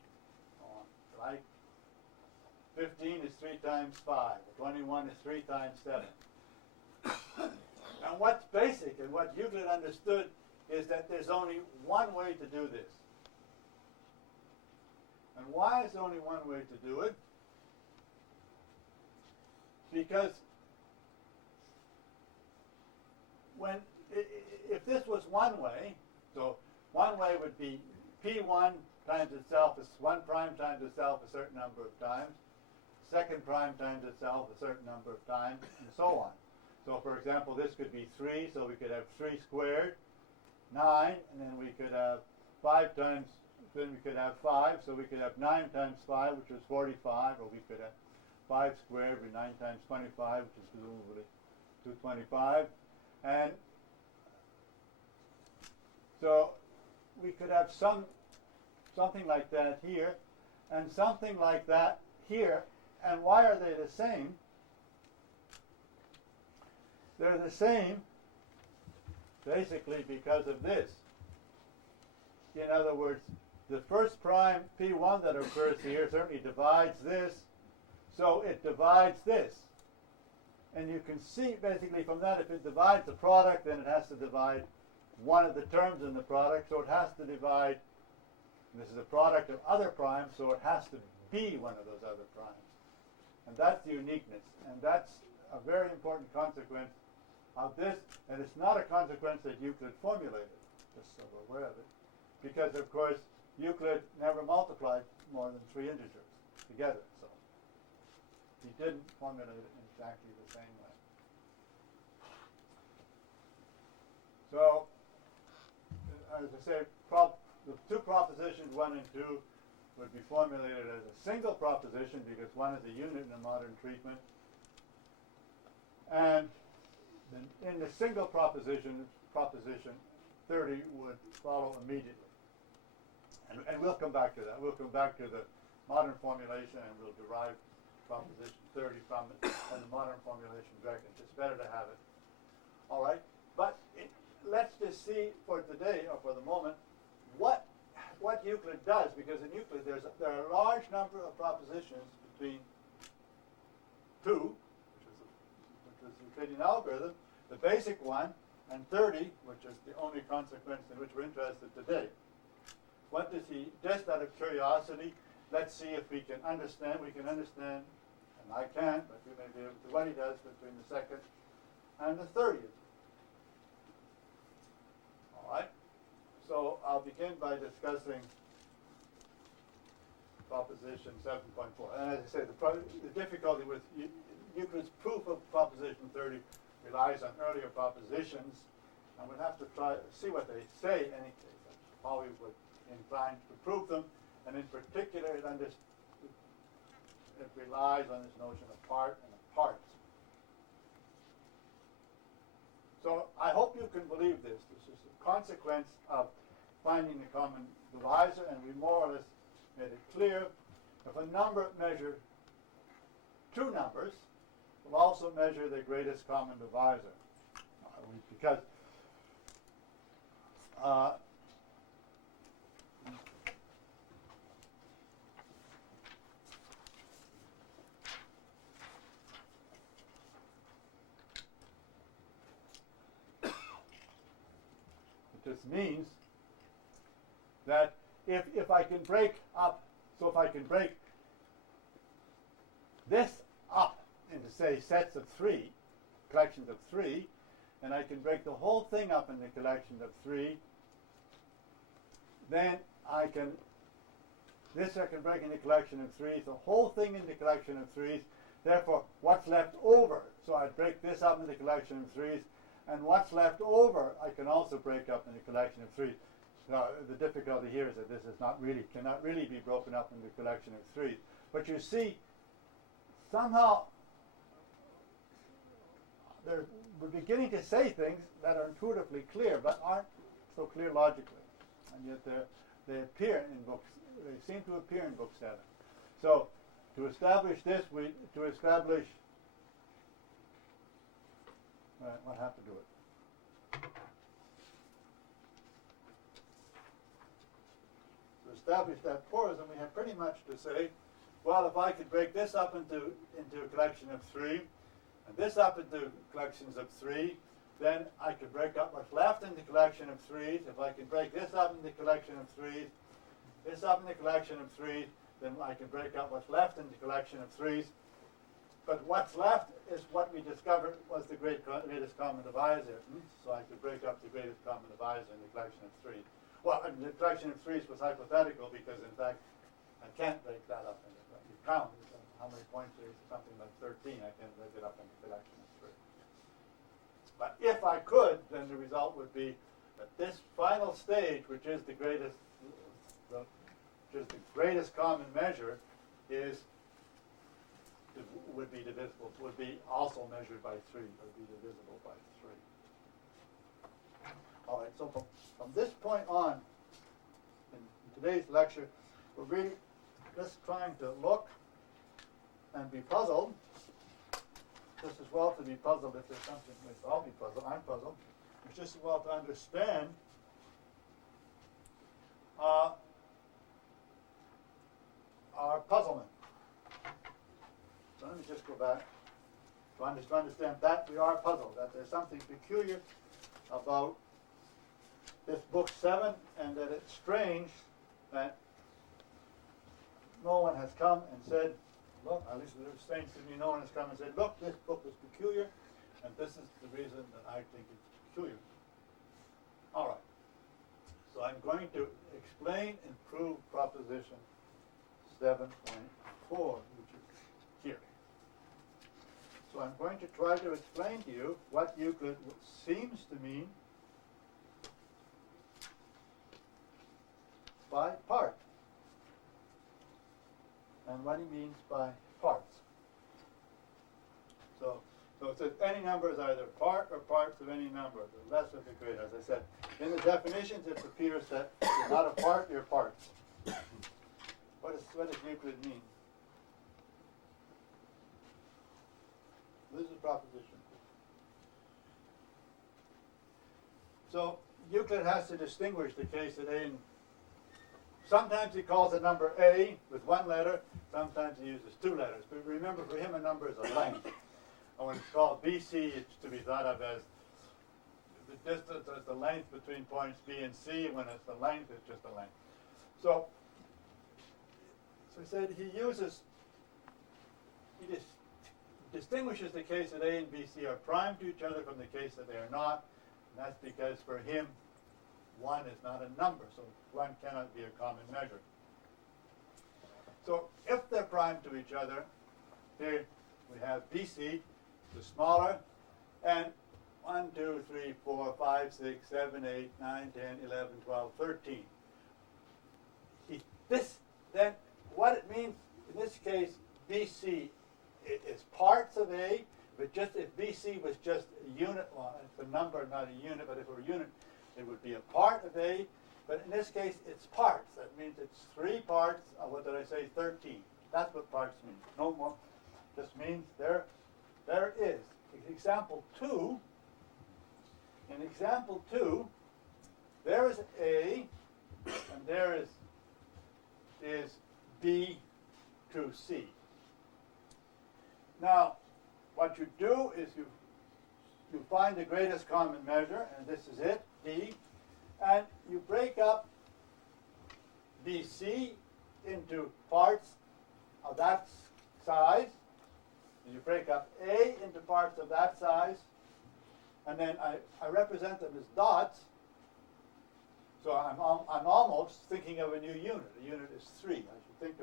Right? 15 is 3 times 5. 21 is 3 times 7. And what's basic and what Euclid understood is that there's only one way to do this. And why is there only one way to do it? Because if this was one way, so one way would be p1 times itself is 1 prime times itself a certain number of times, second prime times itself a certain number of times, and so on. So for example, this could be 3, so we could have 3 squared, 9, and then we could have 5 times, then we could have 5, so we could have 9 times 5, which is 45, or we could have 5 squared with 9 times 25, which is presumably 225. And so we could have something like that here, and something like that here. And why are they the same? They're the same basically because of this. In other words, the first prime p1 that occurs here certainly divides this, so it divides this. And you can see basically from that, if it divides the product, then it has to divide one of the terms in the product, so it has to divide, this is a product of other primes, so it has to be one of those other primes. And that's the uniqueness, and that's a very important consequence of this, and it's not a consequence that Euclid formulated, just so we're aware of it, because of course Euclid never multiplied more than 3 integers together, so he didn't formulate it in exactly the same way. So, as I say, the two propositions 1 and 2 would be formulated as a single proposition because one is a unit in a modern treatment. And then in the single proposition, proposition 30 would follow immediately. And we'll come back to that. We'll come back to the modern formulation and we'll derive proposition 30 from it and the modern formulation directly. It's better to have it. All right? But let's just see for today, or for the moment, what Euclid does, because in Euclid there are a large number of propositions between 2, which is the Euclidean algorithm, the basic one, and 30, which is the only consequence in which we're interested today. What does he, just out of curiosity, let's see if we can understand, and I can't, but you may be able to, what he does between the second and the 30th. All right? So I'll begin by discussing proposition 7.4. And as I said, the difficulty with Euclid's proof of proposition 30 relies on earlier propositions, and we'll have to try see what they say in any case. That's how we would incline to prove them, and in particular it relies on this notion of part and of parts. So I hope you can believe this. This is a consequence of finding the common divisor, and we more or less made it clear. If a number measures two numbers, we'll also measure the greatest common divisor. Because this means that if I can break up, so if I can break this up into, say, sets of 3, collections of 3, and I can break the whole thing up into a collection of 3, then I can break into a collection of 3s, the whole thing into a collection of 3s. Therefore, what's left over? So I'd break this up into a collection of 3s, and what's left over I can also break up into a collection of 3s. Now, the difficulty here is that this is cannot really be broken up into a collection of 3s. But you see, somehow we're beginning to say things that are intuitively clear, but aren't so clear logically, and yet they appear in books. They seem to appear in book 7. So, to establish this, what happened to it? To establish that porism, we have pretty much to say, well, if I could break this up into a collection of 3, and this up into collections of 3, then I could break up what's left into collection of 3s. If I could break this up into collection of 3s, this up into collection of 3s, then I can break up what's left into collection of 3s. But what's left is what we discovered was the greatest common divisor. So I could break up the greatest common divisor in the collection of 3. Well, the collection of 3s was hypothetical because, in fact, I can't break that up into you count how many points there is, something like 13. I can break it up into a collection of 3. But if I could, then the result would be that this final stage, which is the greatest common measure, would be also measured by 3, or be divisible by 3. All right, so from this point on, in today's lecture, we're really just trying to look and be puzzled, just as well to be puzzled if there's something, I'll be puzzled, I'm puzzled. It's just as well to understand our puzzlement. So let me just go back to understand that we are puzzled, that there's something peculiar about this book 7, and that it's strange that no one has come and said, look, at least it's strange to me, no one has come and said, look, this book is peculiar, and this is the reason that I think it's peculiar. All right. So I'm going to explain and prove proposition 7.4, which is here. So I'm going to try to explain to you what Euclid seems to mean by part, and what he means by parts. So it says any number is either part or parts of any number, the lesser the greater. As I said, in the definitions it appears that you're not a part, you're parts. What does Euclid mean? This is a proposition. So Euclid has to distinguish the case that A, sometimes he calls a number A with one letter, sometimes he uses 2 letters. But remember, for him a number is a length. And when it's called BC, it's to be thought of as the distance as the length between points B and C. When it's the length, it's just a length. So he said he distinguishes the case that A and BC are prime to each other from the case that they are not. And that's because for him, 1 is not a number, so 1 cannot be a common measure. So if they're prime to each other, here we have BC, the smaller, and 1, 2, 3, 4, 5, 6, 7, 8, 9, 10, 11, 12, 13. Then what it means in this case, BC is parts of A. If BC was just a unit, well, it's a number, not a unit, but if it were a unit, it would be a part of A. But in this case, it's parts. That means it's 3 parts of, what did I say, 13. That's what parts mean. No more. Just means there it is. Example 2. In example 2, there is A, and there is B to C. Now, what you do is you find the greatest common measure, and this is it, D, and you break up BC into parts of that size, and you break up A into parts of that size, and then I represent them as dots. So I'm almost thinking of a new unit. A unit is 3. I should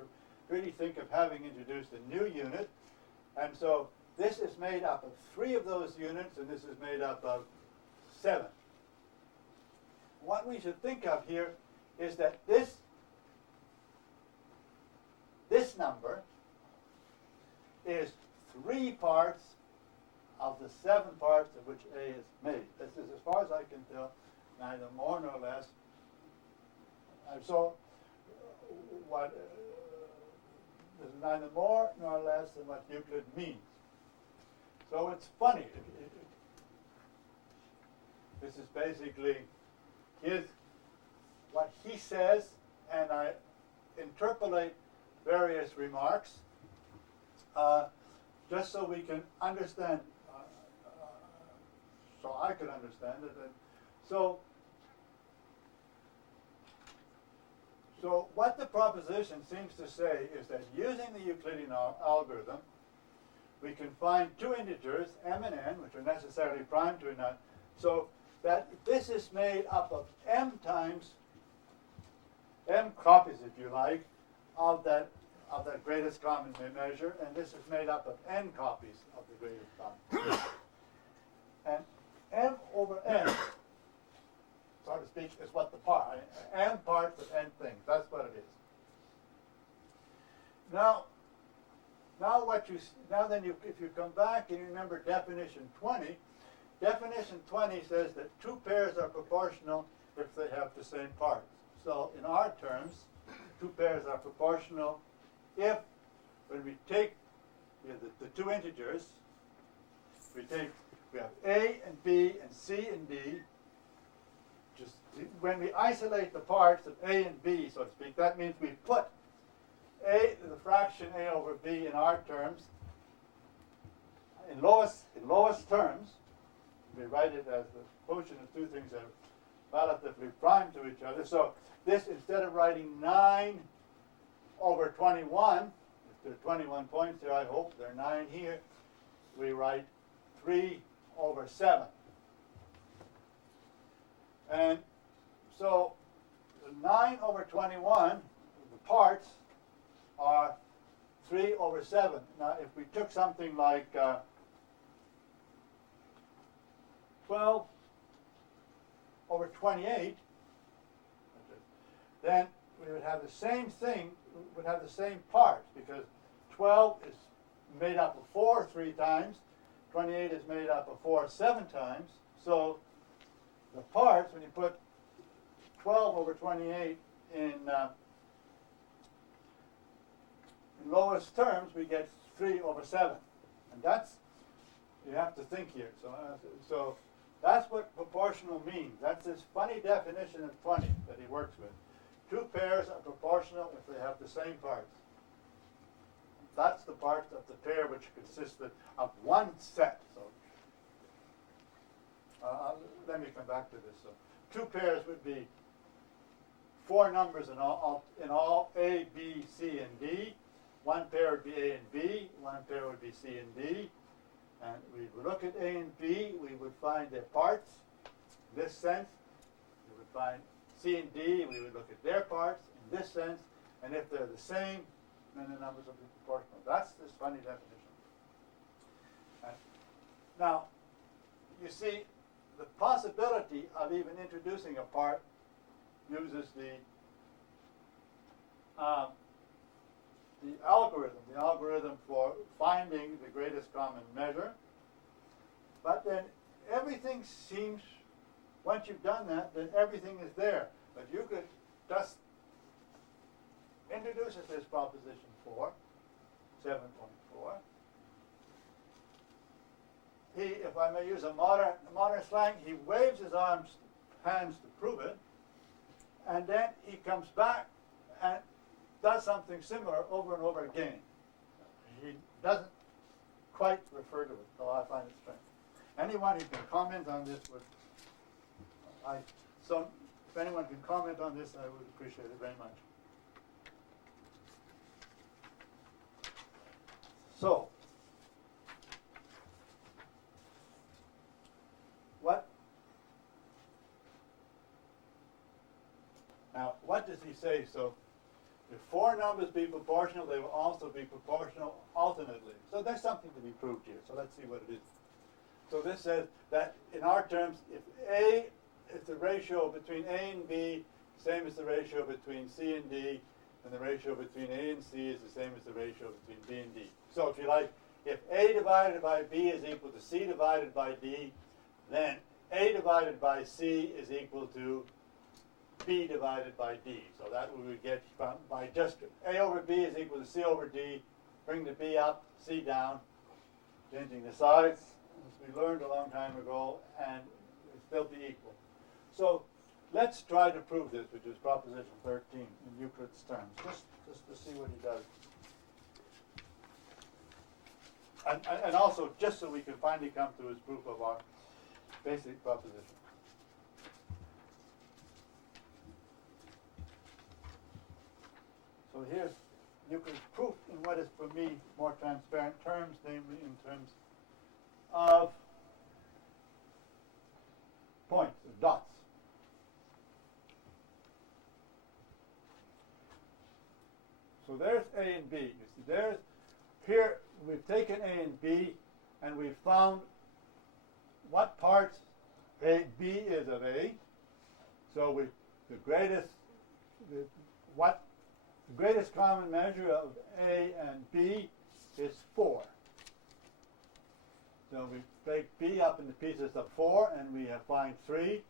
really think of having introduced a new unit. And so this is made up of 3 of those units, and this is made up of 7. What we should think of here is that this number is 3 parts of the 7 parts of which A is made. This is, as far as I can tell, neither more nor less. And so what this is neither more nor less than what Euclid means. So it's funny. This is basically what he says, and I interpolate various remarks just so we can understand, so I could understand it. And so what the proposition seems to say is that using the Euclidean algorithm, we can find 2 integers, m and n, which are necessarily prime to a nut, so that this is made up of m times m copies, if you like, of that greatest common measure, and this is made up of n copies of the greatest common measure. And m over n, so to speak, is what the m parts of n things. That's what it is. If you come back and you remember definition 20, definition 20 says that 2 pairs are proportional if they have the same parts. So in our terms, 2 pairs are proportional if, when we take the 2 integers, we have A and B and C and D. Just when we isolate the parts of A and B, so to speak, that means we put the fraction A over B in our terms in lowest terms. We write it as the quotient of 2 things that are relatively prime to each other. So this, instead of writing 9 over 21, if there are 21 points here, I hope there are 9 here, we write 3 over 7. And so 9 over 21, the parts are 3 over 7. Now, if we took something like 12 over 28, then we would have the same thing, would have the same parts, because 12 is made up of 4 3 times, 28 is made up of 4 7 times. So the parts, when you put 12 over 28 in lowest terms, we get 3 over 7. And that's, you have to think here. So that's what proportional means. That's this funny definition of 20 that he works with. 2 pairs are proportional if they have the same parts. That's the parts of the pair which consisted of one set. So let me come back to this. So 2 pairs would be 4 numbers in all A, B, C, and D. 1 pair would be A and B. 1 pair would be C and D. And we would look at A and B. We would find their parts. In this sense, we would find C and D. We would look at their parts in this sense. And if they're the same, then the numbers will be proportional. That's this funny definition. Now, you see, the possibility of even introducing a part uses the algorithm for finding the greatest common measure. But then everything seems, once you've done that, then everything is there. But Euclid just introduces this proposition 4, 7.4. He, if I may use a modern slang, he waves his hands to prove it, and then he comes back and does something similar over and over again. He doesn't quite refer to it, so I find it strange. Anyone who can comment on this would, so if anyone can comment on this, I would appreciate it very much. So, what does he say? So if four numbers be proportional, they will also be proportional alternately. So there's something to be proved here. So let's see what it is. So this says that in our terms, if A is the ratio between A and B, same as the ratio between C and D, and the ratio between A and C is the same as the ratio between B and D. So if you like, if A divided by B is equal to C divided by D, then A divided by C is equal to B divided by D. So that we would get from, by just A over B is equal to C over D, bring the B up, C down, changing the sides, as we learned a long time ago, and it's still be equal. So let's try to prove this, which is proposition 13 in Euclid's terms, just to see what he does. And also, just so we can finally come to his proof of our basic proposition. So here's Euclid's proof in what is, for me, more transparent terms, namely in terms of points, of dots. So there's A and B. You see, here we've taken A and B, and we've found what parts B is of A. So the greatest common measure of A and B is 4. So we break B up into pieces of 4, and we find 3.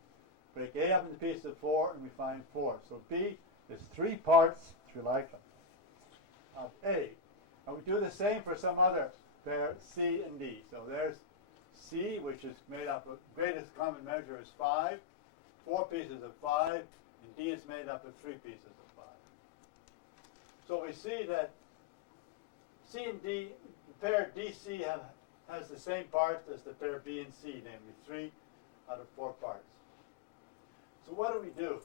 Break A up into pieces of 4, and we find 4. So B is 3 parts, if you like, of A. And we do the same for some other pair, C and D. So there's C, which is made up of, greatest common measure is 5, 4 pieces of 5, and D is made up of 3 pieces of 5. So we see that C and D, the pair DC has the same parts as the pair B and C, namely 3 out of 4 parts. So what do?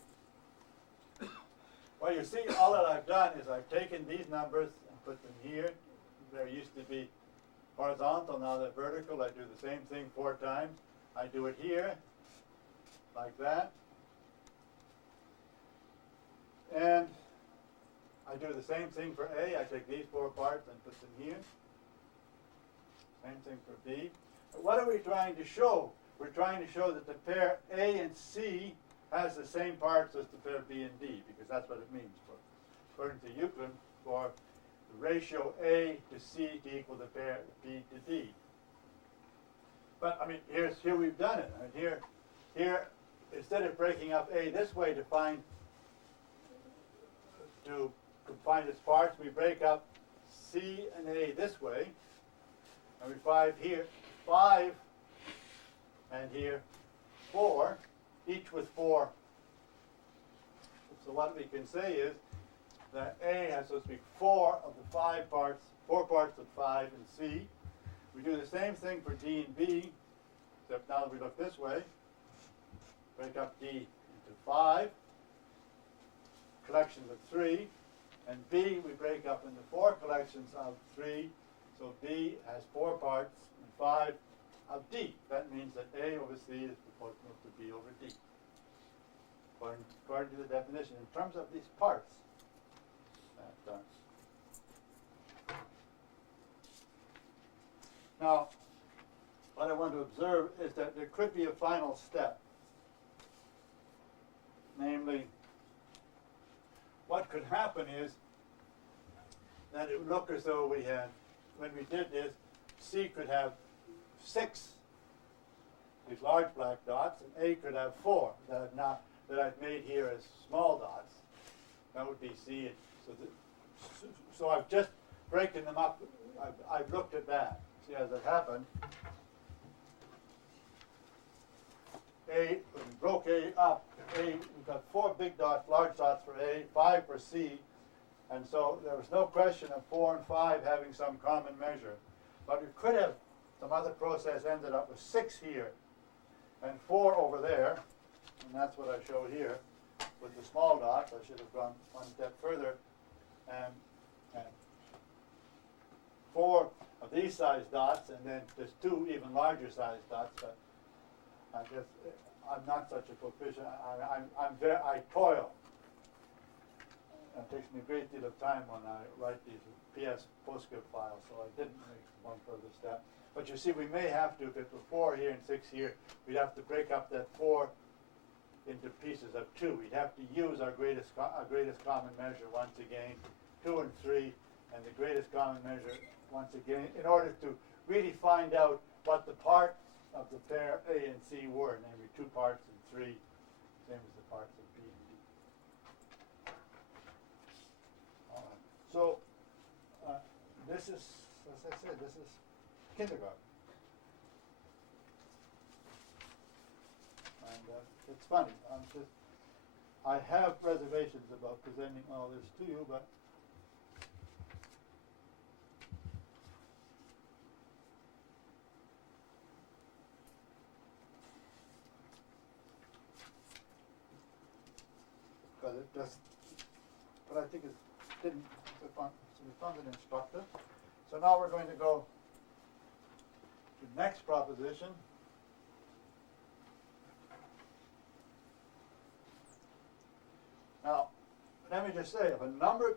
Well, you see, all that I've done is I've taken these numbers and put them here. They used to be horizontal, now they're vertical. I do the same thing 4 times. I do it here, like that. And I do the same thing for A. I take these 4 parts and put them here. Same thing for B. But what are we trying to show? We're trying to show that the pair A and C has the same parts as the pair B and D, because that's what it means, according to Euclid, for the ratio A to C to equal the pair B to D. But I mean, here we've done it. I mean, here, instead of breaking up A this way to find its parts, we break up C and A this way, and we find here 5, and here 4, each with 4. So what we can say is that A has, so to speak, 4 of the 5 parts, 4 parts of 5 in C. We do the same thing for D and B, except now that we look this way. Break up D into 5, collections of 3, and B we break up into 4 collections of 3. So B has 4 parts and 5 of D. That means that A over C is proportional to B over D, according to the definition. In terms of these parts, now, what I want to observe is that there could be a final step. Namely, what could happen is that it would look as though we had, when we did this, C could have 6, these large black dots, and A could have 4 that I've made here as small dots. That would be C. So I've just breaking them up. I've looked at that. See, as it happened, A, when we broke A up, we've got 4 big dots, large dots for A, 5 for C, and so there was no question of 4 and 5 having some common measure. But we could have, some other process ended up with 6 here and 4 over there, and that's what I show here with the small dots. I should have gone one step further, and 4 of these size dots, and then there's 2 even larger size dots. But I guess I'm not such a proficient. I toil it takes me a great deal of time when I write these PS PostScript files, so I didn't make one further step. But you see, we may have to, if it were 4 here and 6 here, we'd have to break up that 4 into pieces of 2. We'd have to use our greatest common measure once again, 2 and 3, and the greatest common measure once again, in order to really find out what the parts of the pair A and C were, namely 2 parts and 3, same as the parts of B and D. All right. So this is, as I said, this is kindergarten. And it's funny. I have reservations about presenting all this to you, but but I think it didn't. So we found it instructive. So now we're going to go to the next proposition. Now, let me just say, if a number,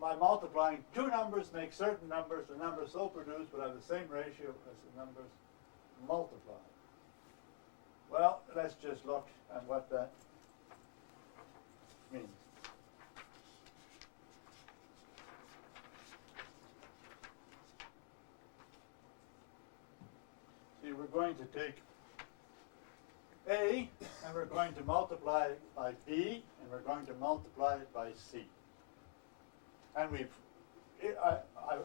by multiplying 2 numbers make certain numbers, the numbers so produced would have the same ratio as the numbers multiplied. Well, let's just look at what that means. See, we're going to take A, and we're going to multiply it by B, and we're going to multiply it by C. And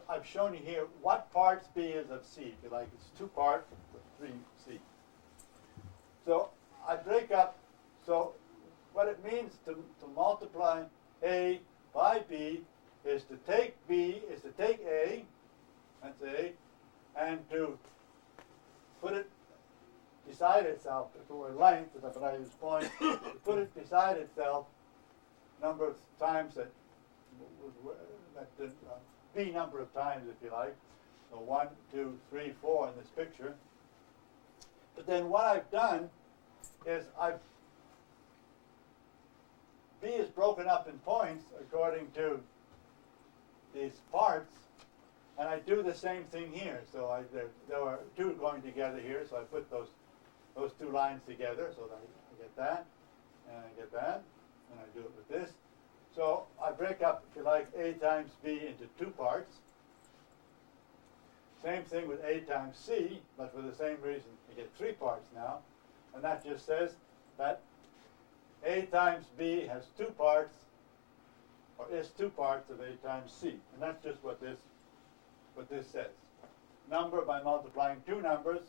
I've shown you here what parts B is of C. If you like, it's 2 parts of 3C. So I break up, so what it means to multiply A by B is to take B, is to take A, that's A, and to put it beside itself, if it were length, if I use point, to put it beside itself number of times B number of times, if you like. So 1, 2, 3, 4 in this picture. But then what I've done is B is broken up in points according to these parts, and I do the same thing here. So there are 2 going together here, so I put those 2 lines together, so that I get that, and I get that, and I do it with this. So I break up, if you like, A times B into 2 parts. Same thing with A times C, but for the same reason, you get 3 parts now. And that just says that A times B has 2 parts, or is 2 parts of A times C. And that's just what this says. Number by multiplying 2 numbers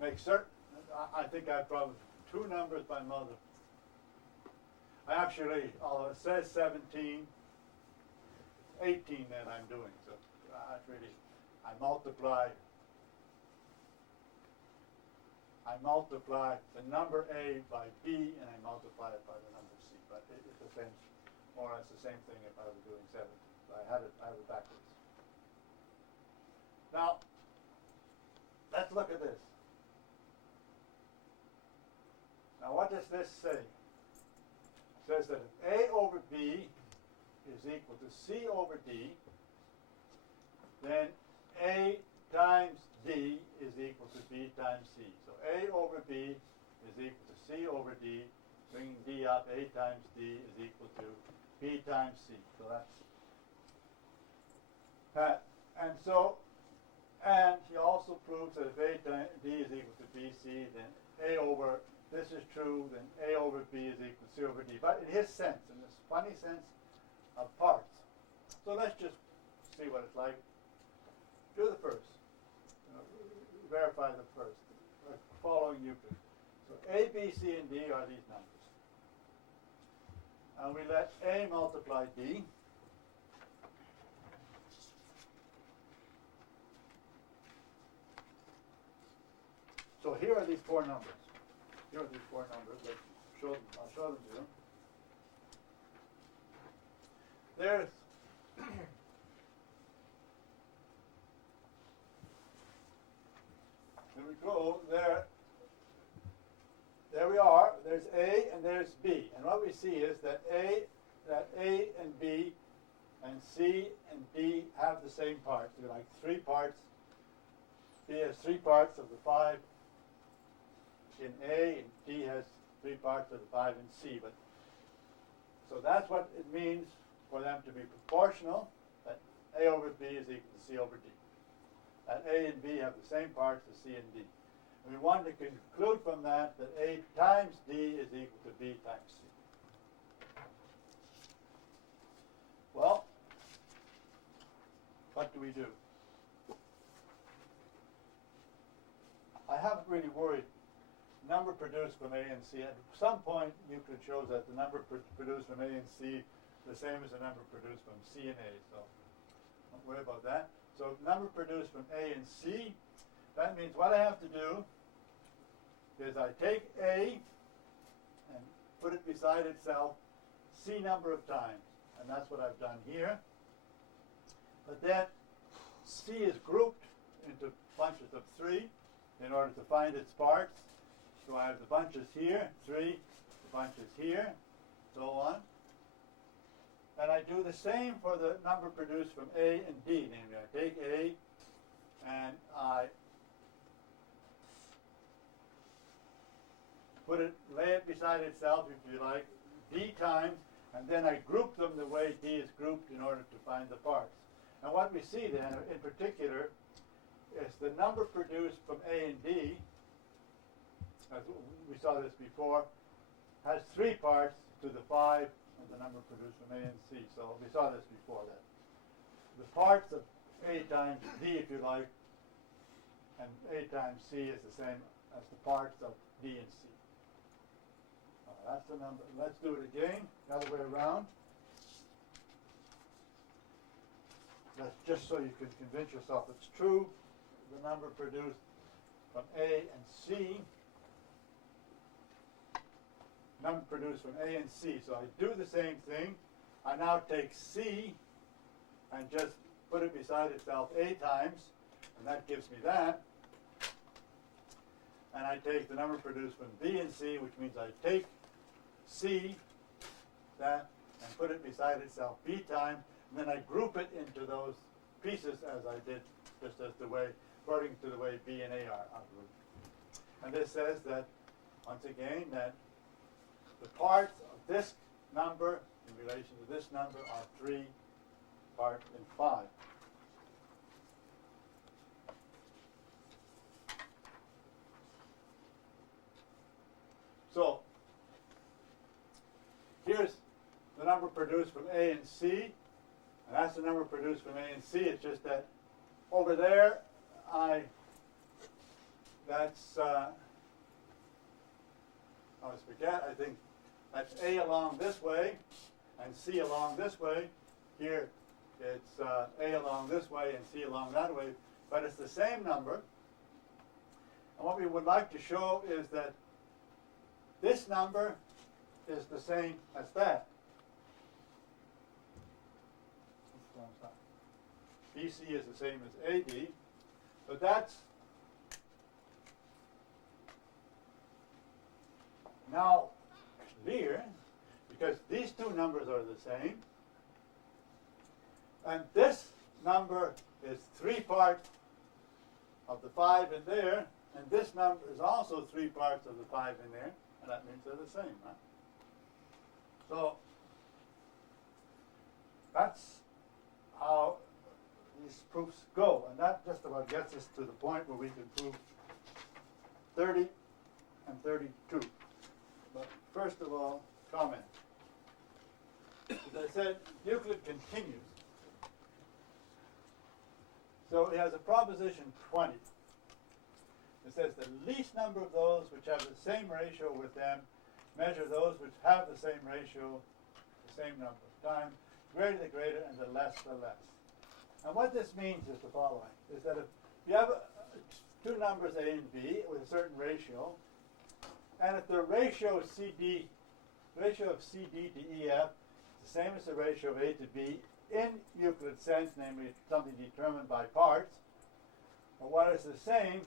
makes certain, I think I probably 2 numbers by multiplying. Actually, although it says 17, 18 that I'm doing, so I multiply the number A by B, and I multiply it by the number C. But it's the same, more or less the same thing if I were doing 17. But I have it backwards. Now, let's look at this. Now, what does this say? It says that if A over B is equal to C over D, then A times D is equal to B times C. So A over B is equal to C over D, bringing D up, A times D is equal to B times C. So that's that. And he also proves that if A times D is equal to BC, then A over, this is true, then A over B is equal to C over D. But in his sense, in this funny sense of parts. So let's just see what it's like. Do the first. Verify the first. Following Euclid. So A, B, C, and D are these numbers. And we let A multiply D. So here are these 4 numbers. Here are these 4 numbers. I'll show them to you. There's here we go. There we are. There's A and and there's B. And what we see is that A and B and C and D have the same parts. They're like 3 parts. B has 3 parts of the 5 in A, and D has 3 parts of the 5 in C. But so that's what it means for them to be proportional, that A over B is equal to C over D. That A and B have the same parts as C and D. We want to conclude from that that A times D is equal to B times C. Well, what do we do? I haven't really worried. Number produced from A and C. At some point, Euclid shows that the number produced from A and C the same as the number produced from C and A. So don't worry about that. So number produced from A and C, that means what I have to do is I take A and put it beside itself C number of times. And that's what I've done here. But then C is grouped into bunches of 3 in order to find its parts. So I have the bunches here, 3, the bunches here, so on. And I do the same for the number produced from A and D. Namely, I take A and I lay it beside itself, if you like, D times, and then I group them the way D is grouped in order to find the parts. And what we see then, in particular, is the number produced from A and D, as we saw this before, has 3 parts to the 5 of the number produced from A and C. So we saw this before, that the parts of A times D, if you like, and A times C is the same as the parts of D and C. That's the number. Let's do it again, the other way around. That's just so you can convince yourself it's true. The number produced from A and C, number produced from A and C. So I do the same thing. I now take C and just put it beside itself A times, and that gives me that. And I take the number produced from B and C, which means I take C, that, and put it beside itself B times, and then I group it into those pieces as I did, just as the way, according to the way B and A are grouped. And this says that, once again, that the parts of this number in relation to this number are 3 parts in 5. So here's the number produced from A and C, and that's the number produced from A and C. It's just that over there, I always forget, I think that's A along this way and C along this way. Here it's A along this way and C along that way, but it's the same number. And what we would like to show is that this number is the same as that. BC is the same as AD, but that's now clear because these two numbers are the same. And this number is 3 parts of the 5 in there, and this number is also 3 parts of the 5 in there, and that means they're the same, right? So that's how these proofs go, and that just about gets us to the point where we can prove 30 and 32. But first of all, comment. As I said, Euclid continues. So he has a proposition 20. It says the least number of those which have the same ratio with them measure those which have the same ratio, the same number of times, greater the greater and the less the less. And what this means is the following, is that if you have two numbers A and B with a certain ratio, and if the ratio of CD to EF is the same as the ratio of A to B in Euclid's sense, namely something determined by parts, but what is the same,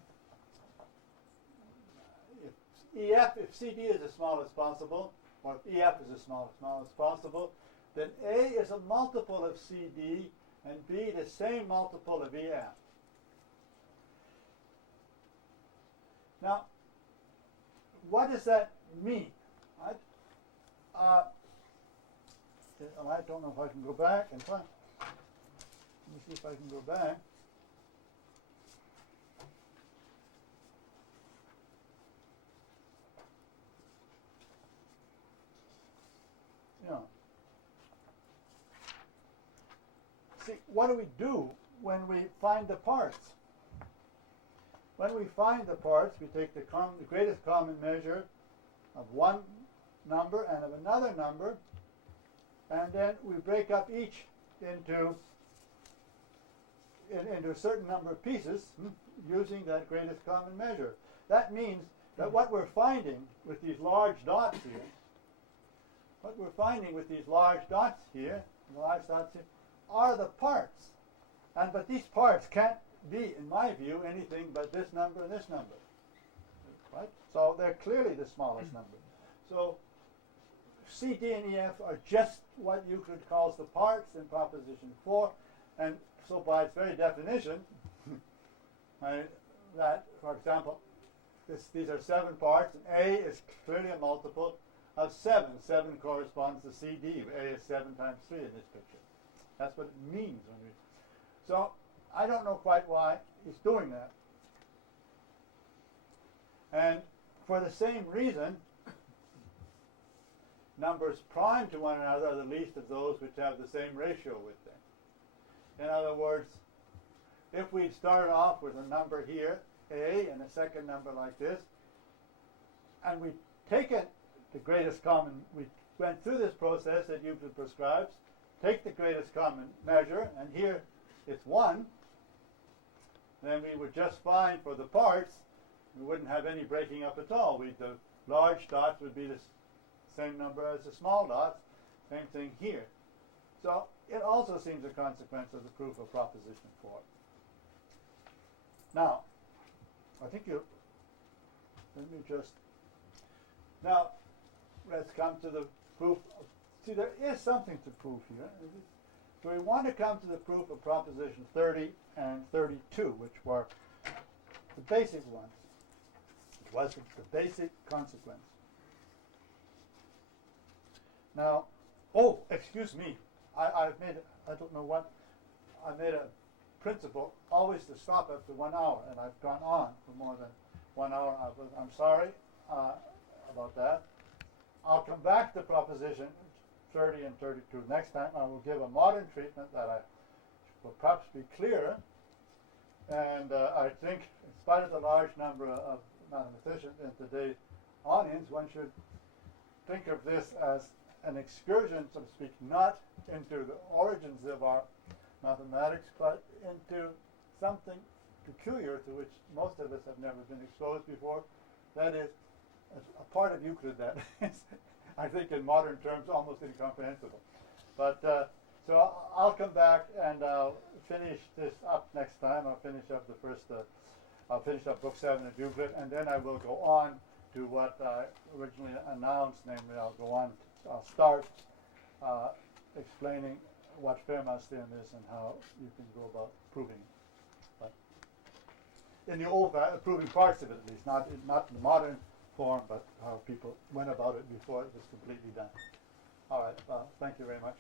if CD is as small as possible, or if EF is as small as possible, then A is a multiple of CD and B the same multiple of EF. Now, what does that mean? Right? I don't know if I can go back and try. Let me see if I can go back. Yeah. See, what do we do when we find the parts? When we find the parts, we take the greatest common measure of one number and of another number, and then we break up each into a certain number of pieces using that greatest common measure. That means that what we're finding with these large dots here, are the parts. But these parts can't be, in my view, anything but this number and this number. Right? So they're clearly the smallest number. So C, D, and EF are just what Euclid calls the parts in proposition 4. And so by its very definition, that, for example, these are 7 parts, and A is clearly a multiple of 7. 7 corresponds to CD. A is 7 times 3 in this picture. That's what it means when we. So I don't know quite why he's doing that. And for the same reason, numbers prime to one another are the least of those which have the same ratio with them. In other words, if we started off with a number here, A, and a second number like this, and we taken the greatest common, we went through this process that Euclid prescribes, take the greatest common measure, and here it's 1, then we would just find for the parts, we wouldn't have any breaking up at all. The large dots would be the same number as the small dots, same thing here. So it also seems a consequence of the proof of proposition 4. Now, I think now let's come to the proof. See, there is something to prove here. So we want to come to the proof of proposition 30 and 32, which were the basic ones. It was the basic consequence. Now, oh, excuse me. I made a principle always to stop after 1 hour, and I've gone on for more than 1 hour. I'm sorry about that. I'll come back to proposition 30 and 32. Next time I will give a modern treatment that will perhaps be clearer. And I think, in spite of the large number of mathematicians in today's audience, one should think of this as an excursion, so to speak, not into the origins of our mathematics, but into something peculiar to which most of us have never been exposed before. That is, a part of Euclid that is, I think, in modern terms, almost incomprehensible. But so I'll come back and I'll finish this up next time. I'll finish up I'll finish up book 7 of Euclid, and then I will go on to what I originally announced, namely I'll start explaining what Fermat's theorem is and how you can go about proving it. But in the old, proving parts of it at least, not in the modern form, but how people went about it before it was completely done. All right, thank you very much.